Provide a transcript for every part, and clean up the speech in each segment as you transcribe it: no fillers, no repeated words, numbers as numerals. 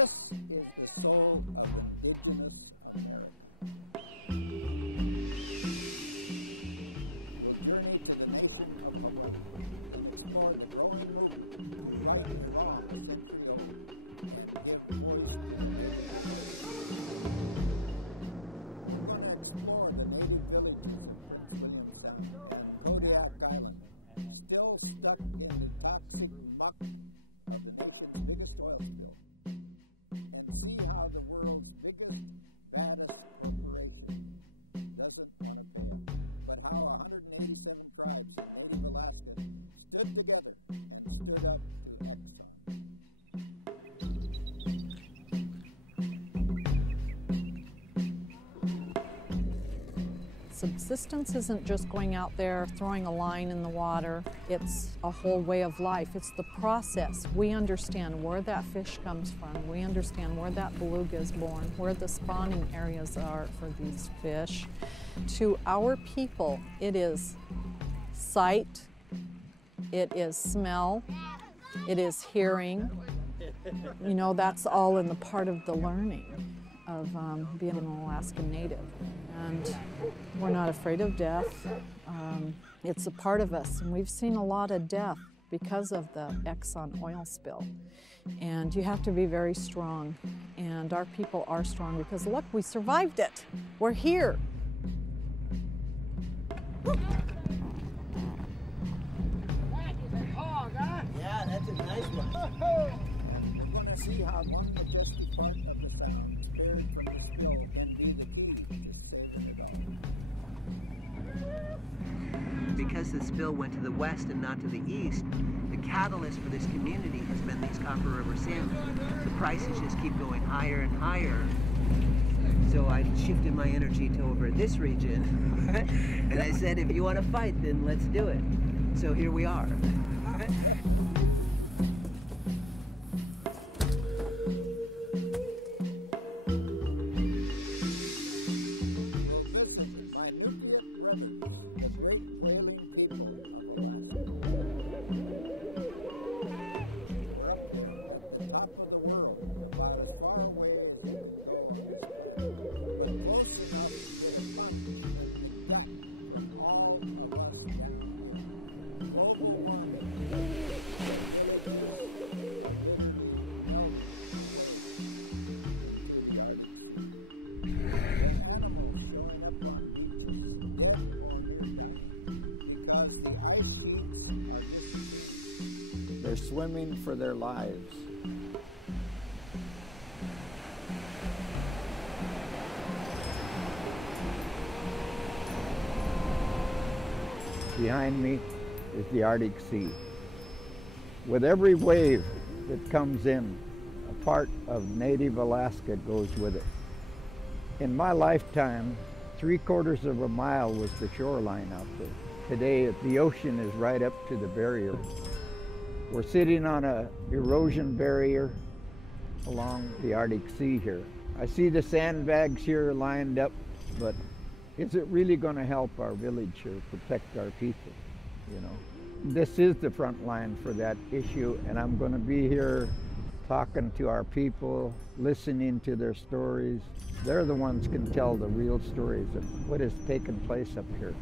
This is the soul of Indigenous America. The journey to the nation of Hawaii explored the growing movement right along the century old. One explored the native village. Kodiak Island, still stuck in the toxic muck of the nation's biggest oil field. And see how the world's biggest, baddest corporation doesn't want to pay, but how 187 tribes of Native Alaskans stood together and stood up to Exxon. Subsistence isn't just going out there throwing a line in the water. It's a whole way of life. It's the process. We understand where that fish comes from. We understand where that beluga is born, where the spawning areas are for these fish. To our people, it is sight, it is smell, it is hearing. You know, that's all in the part of the learning of being an Alaskan Native. And we're not afraid of death. It's a part of us, and we've seen a lot of death because of the Exxon oil spill. And you have to be very strong, and our people are strong because look, we survived it. We're here. Yeah, that's a nice one. You want to see how one could just be part of the sound, spared from the spill, and be the key. Because the spill went to the west and not to the east, the catalyst for this community has been these Copper River salmon. The prices just keep going higher and higher. So I shifted my energy to over this region. And I said, if you want to fight, then let's do it. So here we are. They're swimming for their lives. Behind me is the Arctic Sea. With every wave that comes in, a part of native Alaska goes with it. In my lifetime, 3/4 of a mile was the shoreline out there. Today, the ocean is right up to the barrier. We're sitting on an erosion barrier along the Arctic Sea here. I see the sandbags here lined up, but is it really going to help our village or protect our people? You know, this is the front line for that issue, and I'm going to be here talking to our people, listening to their stories. They're the ones who can tell the real stories of what has taken place up here.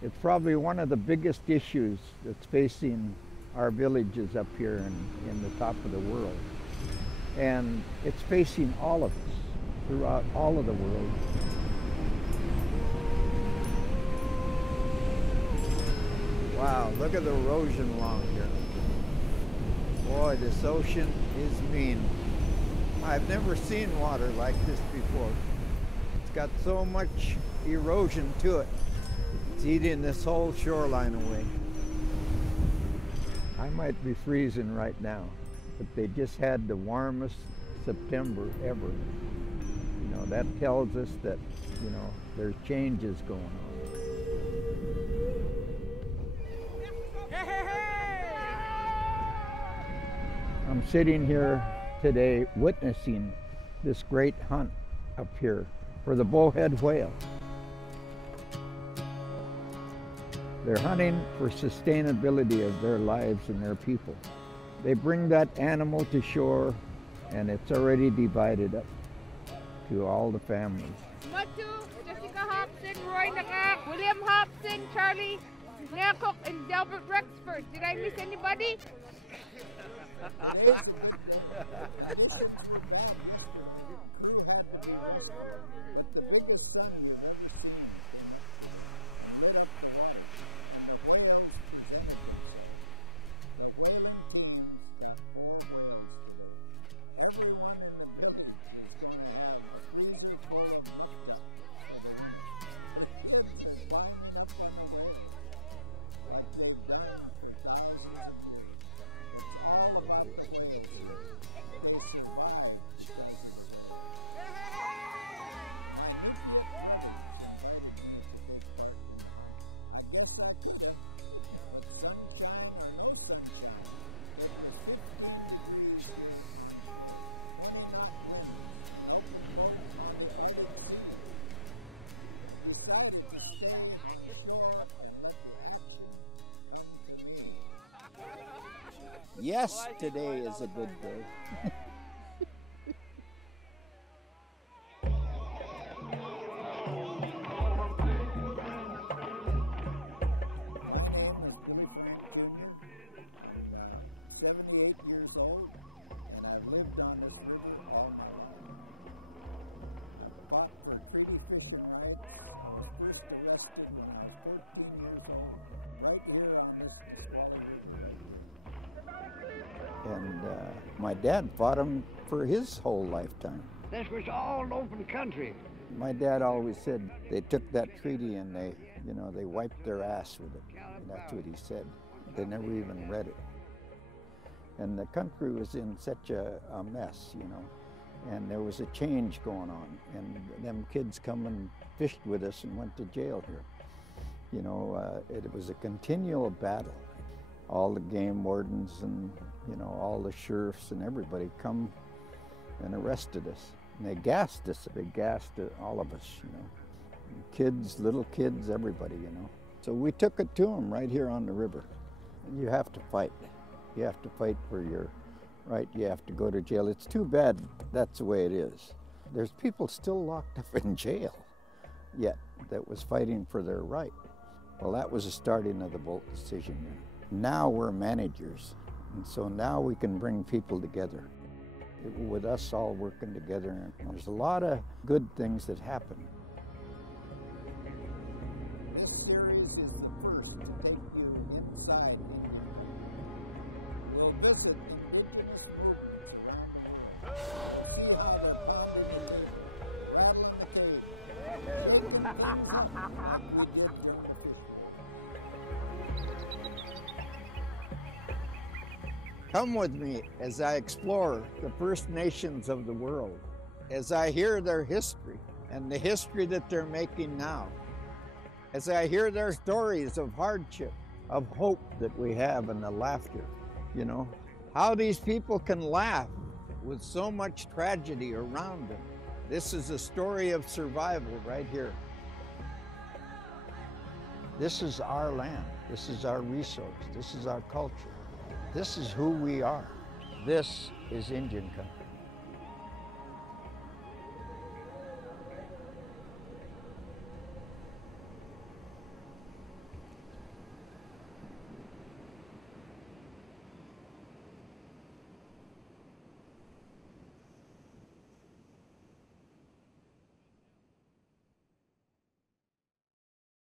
It's probably one of the biggest issues that's facing our villages up here in the top of the world. And it's facing all of us throughout all of the world. Wow, look at the erosion along here. Boy, this ocean is mean. I've never seen water like this before. It's got so much erosion to it. It's eating this whole shoreline away. I might be freezing right now, but they just had the warmest September ever. You know, that tells us that, you know, there's changes going on. I'm sitting here today witnessing this great hunt up here for the bowhead whale. They're hunting for sustainability of their lives and their people. They bring that animal to shore, and it's already divided up to all the families. Matu, Jessica Hobson, Roy Nakak, William Hobson, Charlie Nakok, and Delbert Rexford. Did I miss anybody? Yes, today is a good day. Years old, and I lived on this river all my life. Fought for treaty fishing rights, first arrested when I was 13 years old, right here on this water. And my dad fought him for his whole lifetime. This was all open country. My dad always said they took that treaty and they wiped their ass with it. And that's what he said. They never even read it. And the country was in such a mess, and there was a change going on. And them kids come and fished with us and went to jail here. It was a continual battle. All the game wardens and, all the sheriffs and everybody come and arrested us. And they gassed us. They gassed all of us, Kids, little kids, everybody, So we took it to them right here on the river. You have to fight. You have to fight for your right. You have to go to jail. It's too bad that's the way it is. There's people still locked up in jail yet that was fighting for their right. Well, that was the starting of the Boldt decision. Now we're managers, and so now we can bring people together. With us all working together, and there's a lot of good things that happen. Come with me as I explore the First Nations of the world, as I hear their history and the history that they're making now, as I hear their stories of hardship, of hope that we have and the laughter, how these people can laugh with so much tragedy around them. This is a story of survival right here. This is our land. This is our resource. This is our culture. This is who we are. This is Indian country.